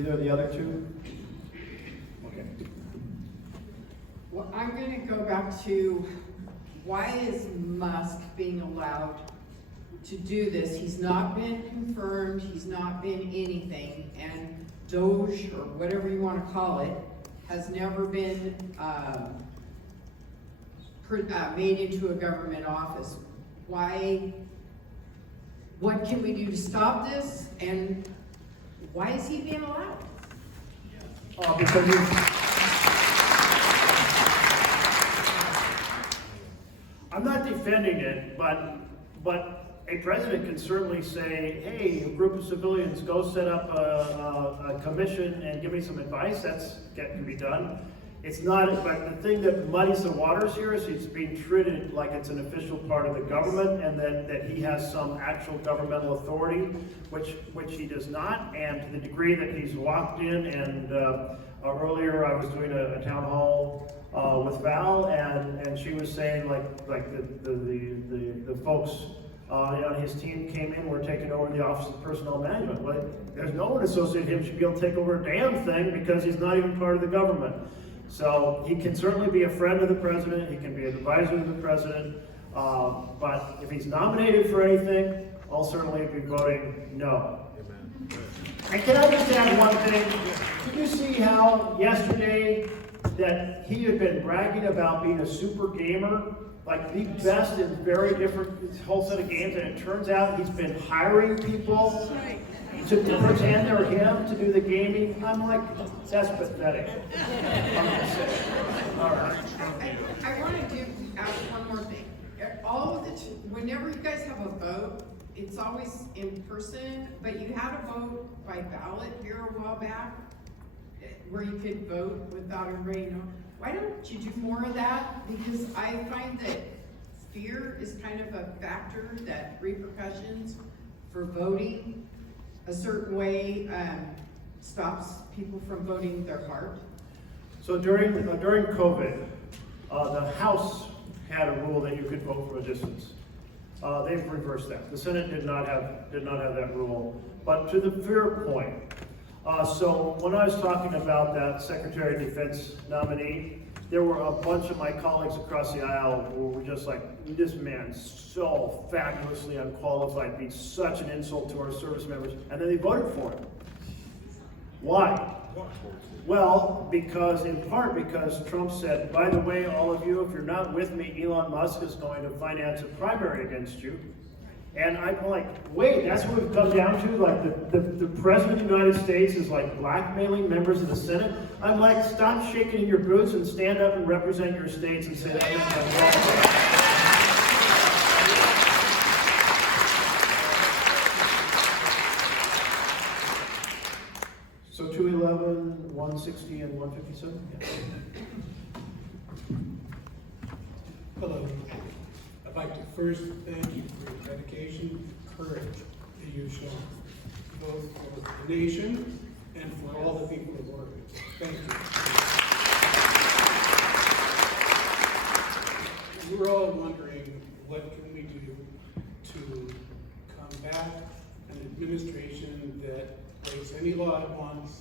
Either of the other two? Okay. Well, I'm going to go back to why is Musk being allowed to do this? He's not been confirmed, he's not been anything, and Doge, or whatever you want to call it, has never been made into a government office. Why? What can we do to stop this? And why is he being allowed? Because I'm not defending it, but a president can certainly say, hey, a group of civilians, go set up a commission and give me some advice. That can be done. It's not, but the thing that muddies the waters here is it's being treated like it's an official part of the government, and that he has some actual governmental authority, which he does not. And to the degree that he's walked in, and earlier I was doing a town hall with Val, and she was saying like the folks on his team came in, were taking over the Office of Personnel Management. Well, there's no one associated with him should be able to take over a damn thing because he's not even part of the government. So he can certainly be a friend of the president, he can be an advisor to the president, but if he's nominated for anything, I'll certainly be voting no. Amen. And can I just add one thing? Did you see how yesterday that he had been bragging about being a super gamer, like the best in very different whole set of games, and it turns out he's been hiring people to pretend they're him to do the gaming? I'm like, that's pathetic. All right. I want to ask one more thing. All of whenever you guys have a vote, it's always in person, but you had a vote by ballot here a while back where you could vote without everybody knowing. Why don't you do more of that? Because I find that fear is kind of a factor, that repercussions for voting a certain way stops people from voting with their heart. So during COVID, the House had a rule that you could vote from a distance. They've reversed that. The Senate did not have that rule. But to the fear point, so when I was talking about that Secretary of Defense nominee, there were a bunch of my colleagues across the aisle who were just like, this man's so fabulously unqualified, be such an insult to our service members, and then they voted for him. Why? Well, in part because Trump said, by the way, all of you, if you're not with me, Elon Musk is going to finance a primary against you. And I'm like, wait, that's what we've come down to? Like the President of the United States is like blackmailing members of the Senate? I'm like, stop shaking in your boots and stand up and represent your states and say that isn't wrong. So 211, 160, and 157? Yeah. Hello. I'd like to first thank you for your dedication, courage that you've shown, both for the nation and for all the people of Oregon. Thank you. We're all wondering, what can we do to combat an administration that breaks any law it wants,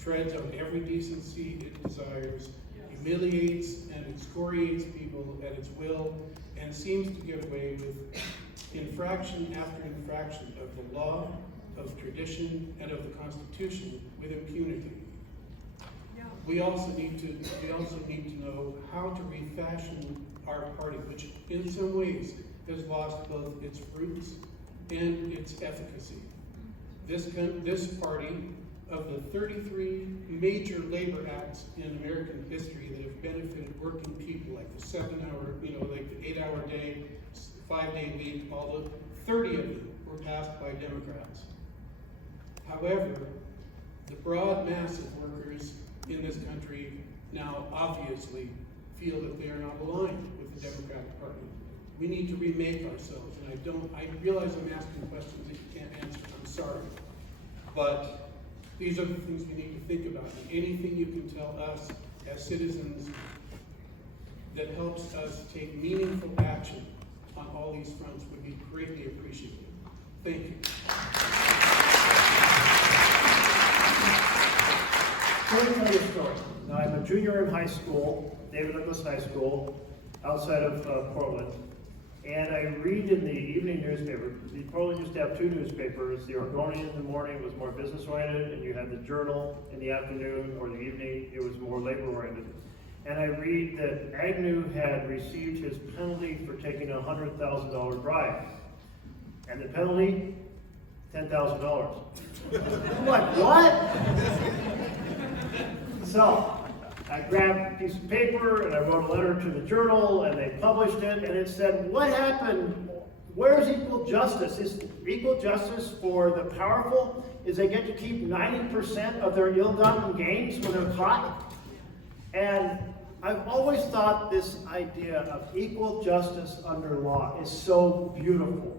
treads on every decency it desires, humiliates and excoriates people at its will, and seems to get away with infraction after infraction of the law, of tradition, and of the Constitution with impunity. We also need to know how to refashion our party, which in some ways has lost both its roots and its efficacy. This party, of the 33 major labor acts in American history that have benefited working people, like the 7-hour, like the 8-hour day, 5-day week, all the 30 of them were passed by Democrats. However, the broad mass of workers in this country now obviously feel that they are not aligned with the Democratic Party. We need to remake ourselves, and I realize I'm asking questions that you can't answer, I'm sorry. But these are the things we need to think about. And anything you can tell us as citizens that helps us take meaningful action on all these fronts would be greatly appreciated. Thank you. Let me tell you a story. Now, I'm a junior in high school, David Douglas High School, outside of Portland. And I read in the evening newspaper, you probably used to have two newspapers. The Oregonian in the morning was more business oriented, and you had the Journal in the afternoon or the evening, it was more labor oriented. And I read that Agnew had received his penalty for taking a $100,000 bribe. And the penalty, $10,000. I'm like, what? So, I grabbed a piece of paper and I wrote a letter to the Journal and they published it and it said, what happened? Where's equal justice? Is equal justice for the powerful? Is they get to keep 90% of their ill-gotten gains when they're caught? And I've always thought this idea of equal justice under law is so beautiful.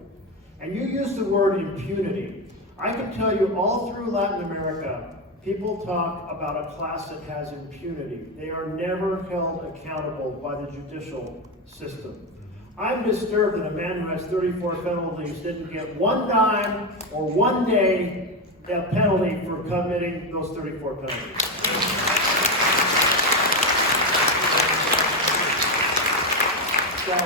And you use the word impunity. I can tell you all through Latin America, people talk about a class that has impunity. They are never held accountable by the judicial system. I'm disturbed that a man who has 34 penalties didn't get one dime or one day a penalty for committing those 34 penalties. So,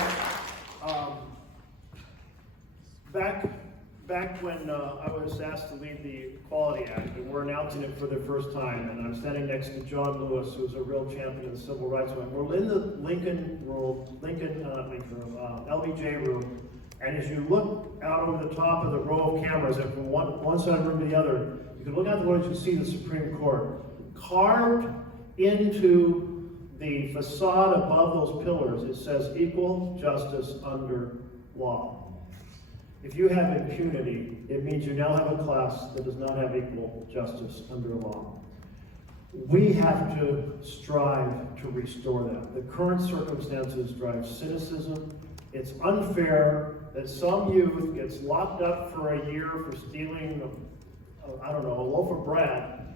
back when I was asked to lead the Equality Act, and we're announcing it for the first time, and I'm standing next to John Lewis, who's a real champion of the civil rights movement. We're in the LBJ room, and as you look out over the top of the row of cameras, and from one side of the room to the other, you can look out the window and see the Supreme Court. Carved into the facade above those pillars, it says equal justice under law. If you have impunity, it means you now have a class that does not have equal justice under law. We have to strive to restore that. The current circumstances drive cynicism. It's unfair that some youth gets locked up for a year for stealing, a loaf of bread,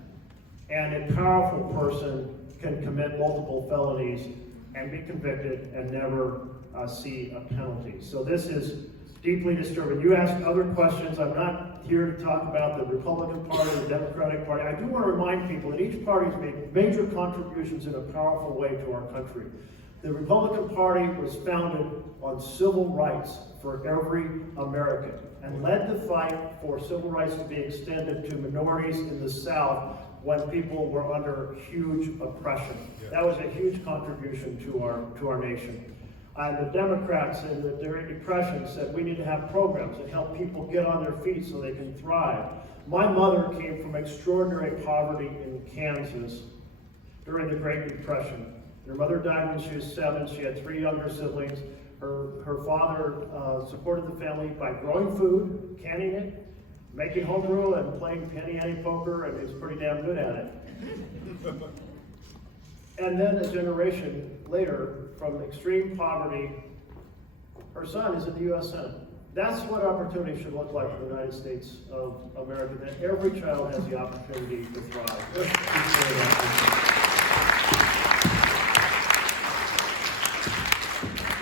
and a powerful person can commit multiple felonies and be convicted and never see a penalty. So this is deeply disturbing. You asked other questions. I'm not here to talk about the Republican Party or the Democratic Party. I do want to remind people that each party has made major contributions in a powerful way to our country. The Republican Party was founded on civil rights for every American and led the fight for civil rights to be extended to minorities in the South when people were under huge oppression. That was a huge contribution to our nation. And the Democrats in the Great Depression said we need to have programs that help people get on their feet so they can thrive. My mother came from extraordinary poverty in Kansas during the Great Depression. Her mother died when she was 7. She had 3 younger siblings. Her father supported the family by growing food, canning it, making home brew, and playing penny ante poker, and he was pretty damn good at it. And then a generation later, from extreme poverty, her son is in the U.S. Senate. That's what opportunity should look like for the United States of America, that every child has the opportunity to thrive.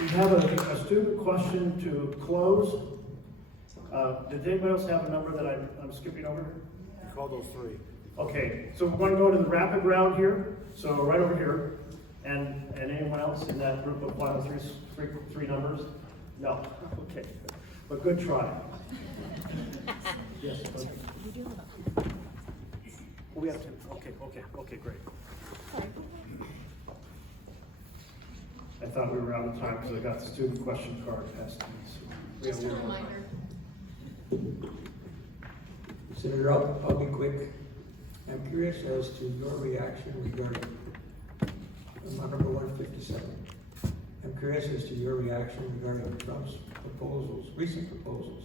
We have a student question to close. Did anybody else have a number that I'm skipping over? You call those 3. Okay, so we're going to go to the rapid round here. So right over here. And anyone else in that group of 1, 3 numbers? No. Okay. But good try. Yes. Okay. We have 2. Okay, great. I thought we were out of time because I got the student question card passed to me. So we have Just a a little more time. reminder. Senator, I'll be quick. I'm curious as to your reaction regarding number 157. I'm curious as to your reaction regarding Trump's recent proposals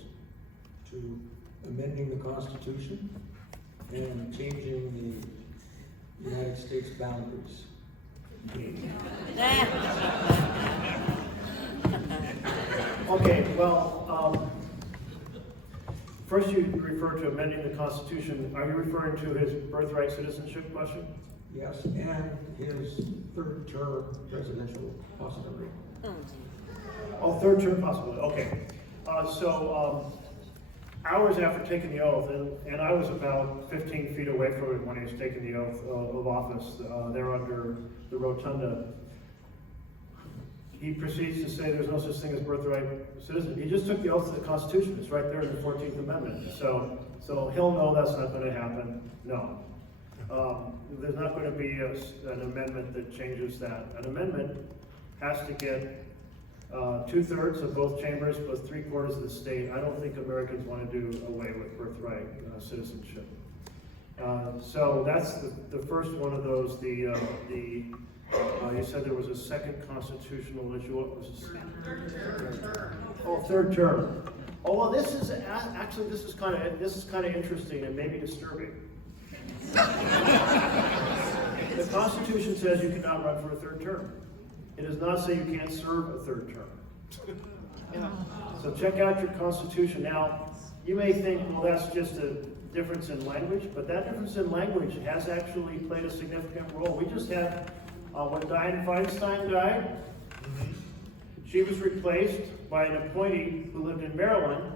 to amending the Constitution and changing the United States boundaries. Okay, well, first you refer to amending the Constitution. Are you referring to his birthright citizenship question? Yes, and his 3rd term presidential possibility. Oh, 3rd term possibility, okay. hours after taking the oath, and I was about 15 feet away from him when he was taking the oath of office, there under the rotunda. He proceeds to say there's no such thing as birthright citizen. He just took the oath of the Constitution. It's right there in the 14th Amendment. So he'll know that's not going to happen. No. There's not going to be an amendment that changes that. An amendment has to get 2/3 of both chambers plus 3/4 of the state. I don't think Americans want to do away with birthright citizenship. So that's the first one of those. You said there was a second constitutional issue. What was this? Third term. Oh, well, this is actually this is kind of interesting and maybe disturbing. The Constitution says you cannot run for a third term. It does not say you can't serve a third term. So check out your Constitution. Now, you may think, well, that's just a difference in language, but that difference in language has actually played a significant role. We just had, when Dianne Feinstein died, she was replaced by an appointee who lived in Maryland,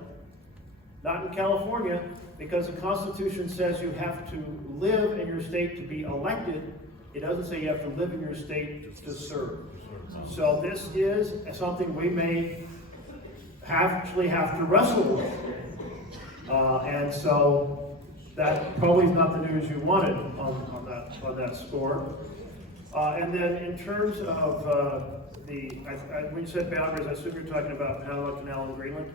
not in California, because the Constitution says you have to live in your state to be elected. It doesn't say you have to live in your state to serve. So this is something we may actually have to wrestle with. And so that probably is not the news you wanted on that score. And then in terms of when you said boundaries, I assume you're talking about Panama Canal and Greenland?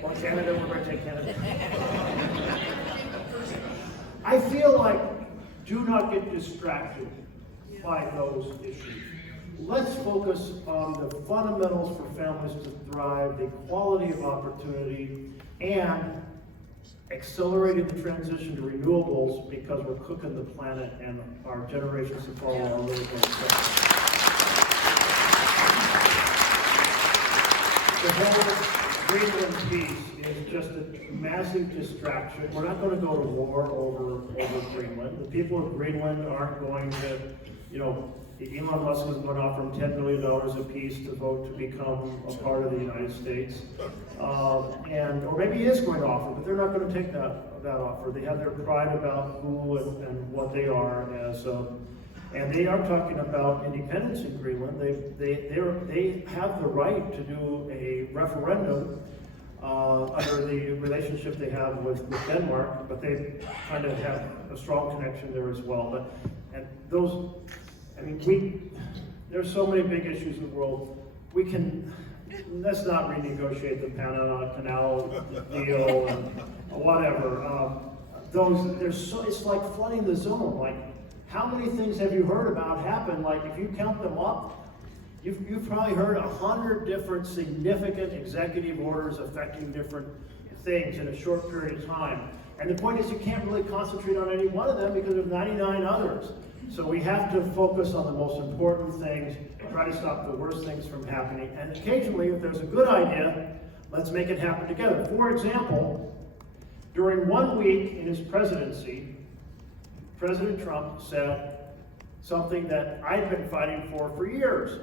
Or Canada, we're going to take Canada. I feel like do not get distracted by those issues. Let's focus on the fundamentals for families to thrive, the quality of opportunity, and accelerating the transition to renewables because we're cooking the planet and our generations to follow are really going to suffer. The whole Greenland piece is just a massive distraction. We're not going to go to war over Greenland. The people of Greenland aren't going to, Elon Musk is going to offer them $10 million apiece to vote to become a part of the United States. Or maybe he is going to offer, but they're not going to take that offer. They have their pride about who and what they are and they are talking about independence in Greenland. They have the right to do a referendum under the relationship they have with Denmark, but they kind of have a strong connection there as well. There's so many big issues in the world. Let's not renegotiate the Panama Canal deal and whatever. It's like flooding the zone. Like, how many things have you heard about happen? Like, if you count them up, you've probably heard 100 different significant executive orders affecting different things in a short period of time. And the point is, you can't really concentrate on any one of them because there's 99 others. So we have to focus on the most important things, try to stop the worst things from happening. And occasionally, if there's a good idea, let's make it happen together. For example, during 1 week in his presidency, President Trump said something that I've been fighting for years,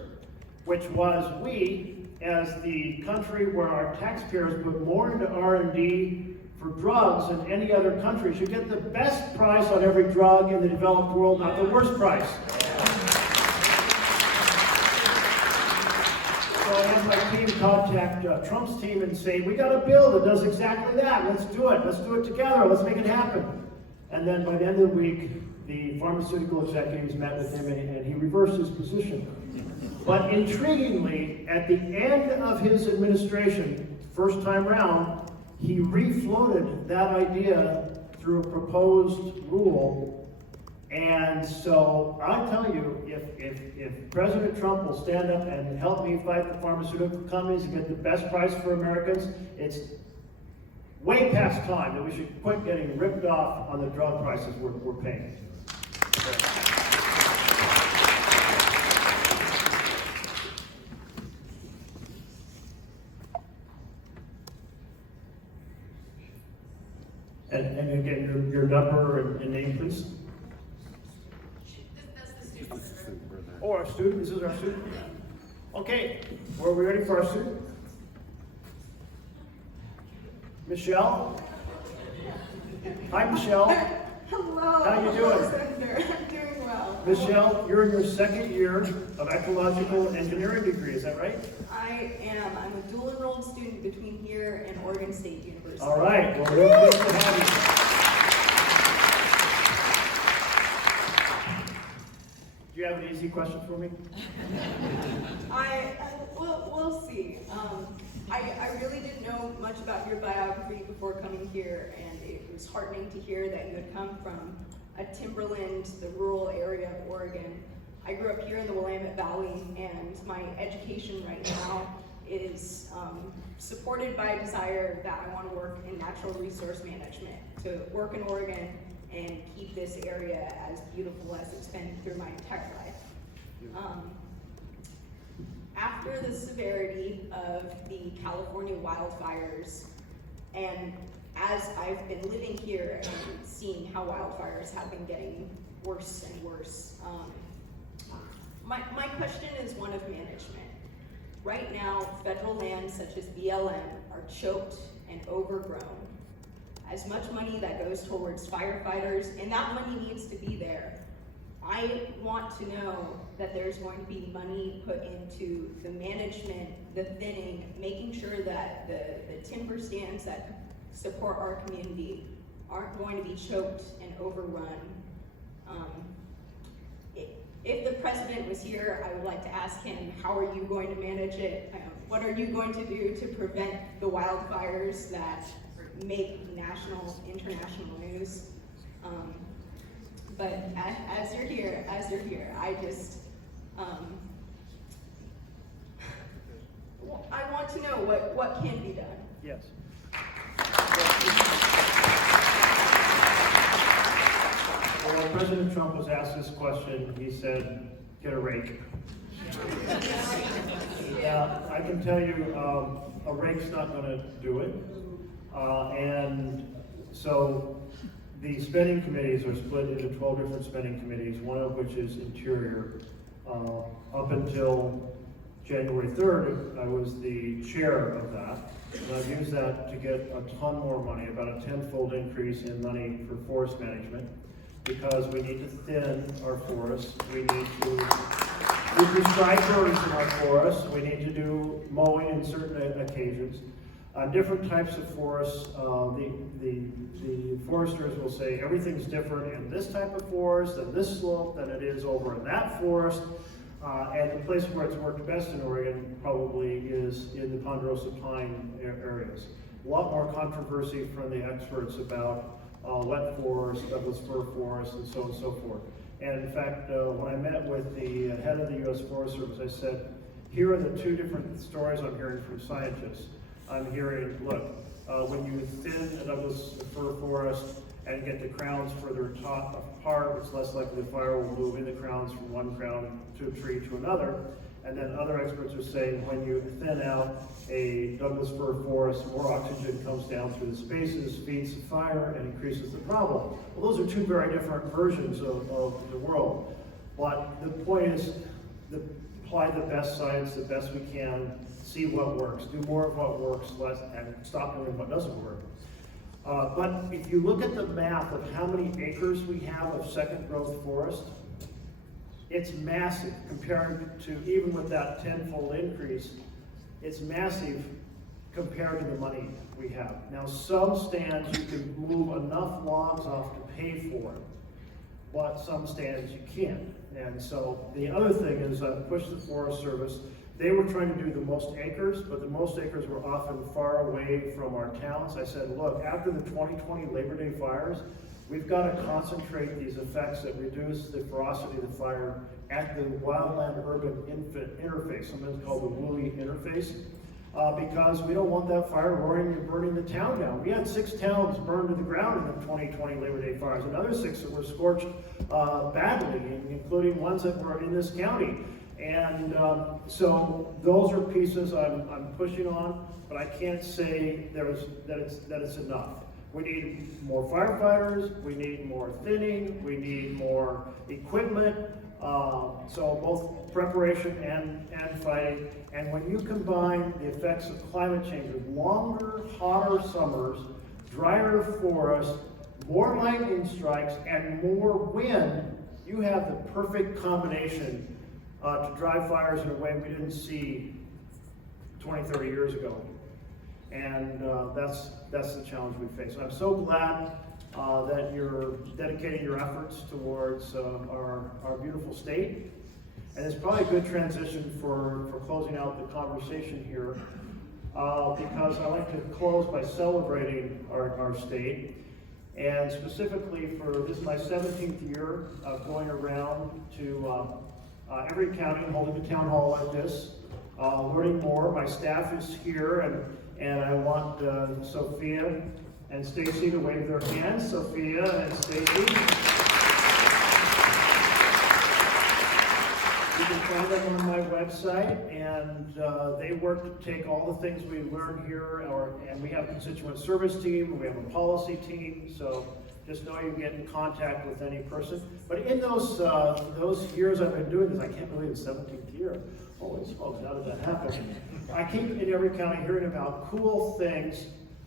which was we, as the country where our taxpayers put more into R&D for drugs than any other country, should get the best price on every drug in the developed world, not the worst price. So I have my team contact Trump's team and say, we got a bill that does exactly that. Let's do it. Let's do it together. Let's make it happen. And then by the end of the week, the pharmaceutical executives met with him and he reversed his position. But intriguingly, at the end of his administration, first time round, he refloated that idea through a proposed rule. And so I'll tell you, if President Trump will stand up and help me fight the pharmaceutical companies and get the best price for Americans, it's way past time that we should quit getting ripped off on the drug prices we're paying. And again, your number and name, please. That's the student. Oh, our student, this is our student? Okay, well, are we ready for our student? Michelle? Hi, Michelle. Hello. How you Hello, doing? Senator. I'm doing well. Michelle, you're in your second year of ecological engineering degree, is that right? I am. I'm a dual enrolled student between here and Oregon State University. All right, well, we're pleased to have you. Do you have an easy question for me? We'll see. I really didn't know much about your biography before coming here, and it was heartening to hear that you had come from a timberland, the rural area of Oregon. I grew up here in the Willamette Valley, and my education right now is supported by a desire that I want to work in natural resource management, to work in Oregon and keep this area as beautiful as it's been through my entire life. After the severity of the California wildfires, and as I've been living here and seeing how wildfires have been getting worse and worse, my question is one of management. Right now, federal lands such as BLM are choked and overgrown. As much money that goes towards firefighters, and that money needs to be there. I want to know that there's going to be money put into the management, the thinning, making sure that the timber stands that support our community aren't going to be choked and overrun. If the president was here, I would like to ask him, how are you going to manage it? What are you going to do to prevent the wildfires that make national, international news? But as you're here, I just, I want to know what can be done. Yes. Well, President Trump was asked this question, he said, get a rake. Yeah, I can tell you, a rake's not gonna do it. And so the spending committees are split into 12 different spending committees, one of which is Interior. Up until January 3rd, I was the chair of that. And I've used that to get a ton more money, about a 10-fold increase in money for forest management, because we need to thin our forests. We need to prescribe birds in our forests. We need to do mowing in certain occasions. Different types of forests, the foresters will say everything's different in this type of forest and this slope than it is over in that forest. And the place where it's worked best in Oregon probably is in the ponderosa pine areas. A lot more controversy from the experts about wet forests, Douglas fir forests, and so on and so forth. And in fact, when I met with the head of the U.S. Forest Service, I said, here are the two different stories I'm hearing from scientists. I'm hearing, look, when you thin a Douglas fir forest and get the crowns further apart, it's less likely the fire will move in the crowns from one crown to a tree to another. And then other experts are saying when you thin out a Douglas fir forest, more oxygen comes down through the spaces, feeds the fire, and increases the problem. Well, those are two very different versions of the world. But the point is, apply the best science the best we can, see what works, do more of what works, less, and stop doing what doesn't work. But if you look at the math of how many acres we have of second growth forest, it's massive compared to, even with that 10-fold increase, it's massive compared to the money we have. Now, some stands you can move enough logs off to pay for it, but some stands you can't. And so the other thing is I've pushed the Forest Service. They were trying to do the most acres, but the most acres were often far away from our towns. I said, look, after the 2020 Labor Day fires, we've got to concentrate these effects that reduce the ferocity of the fire at the wildland-urban interface, sometimes called the WUI interface, because we don't want that fire roaring and burning the town down. We had 6 towns burned to the ground in the 2020 Labor Day fires, another 6 that were scorched badly, including ones that were in this county. And so those are pieces I'm pushing on, but I can't say that it's enough. We need more firefighters, we need more thinning, we need more equipment, So both preparation and fighting. And when you combine the effects of climate change with longer, hotter summers, drier forests, more lightning strikes, and more wind, you have the perfect combination to drive fires in a way we didn't see 20, 30 years ago. And that's the challenge we face. I'm so glad that you're dedicating your efforts towards our beautiful state. And it's probably a good transition for closing out the conversation here, because I like to close by celebrating our state. And specifically this is my 17th year of going around to every county and holding a town hall like this, learning more. My staff is here, and I want Sophia and Stacy to wave their hands. Sophia and Stacy. You can find them on my website, and they work to take all the things we learn here, and we have a constituent service team, and we have a policy team, so just know you can get in contact with any person. But in those years I've been doing this, I can't believe it's 17th year. Holy smokes, how did that happen? I keep in every county hearing about cool things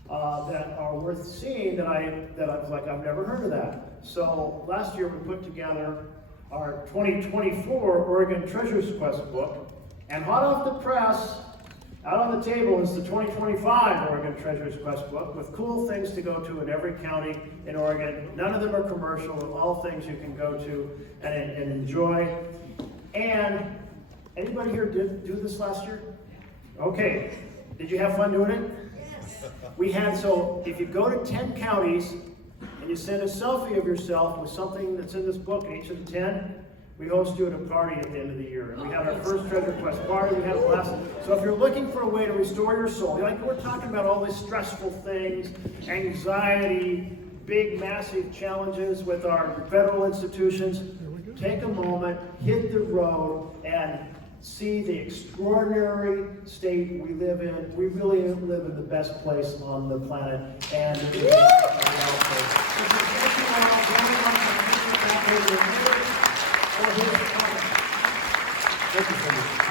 that are worth seeing that I'm like, I've never heard of that. So last year we put together our 2024 Oregon Treasures Quest book, and hot off the press, out on the table is the 2025 Oregon Treasures Quest book with cool things to go to in every county in Oregon. None of them are commercial, all things you can go to and enjoy. And anybody here did do this last year? Okay, did you have fun doing it? Yes. So if you go to 10 counties, and you send a selfie of yourself with something that's in this book, in each of the 10, we host you at a party at the end of the year. And we had our first Treasure Quest party, we had a blast. So if you're looking for a way to restore your soul, like we're talking about all these stressful things, anxiety, big, massive challenges with our federal institutions, take a moment, hit the road, and see the extraordinary state we live in. We really live in the best place on the planet. And thank you so much.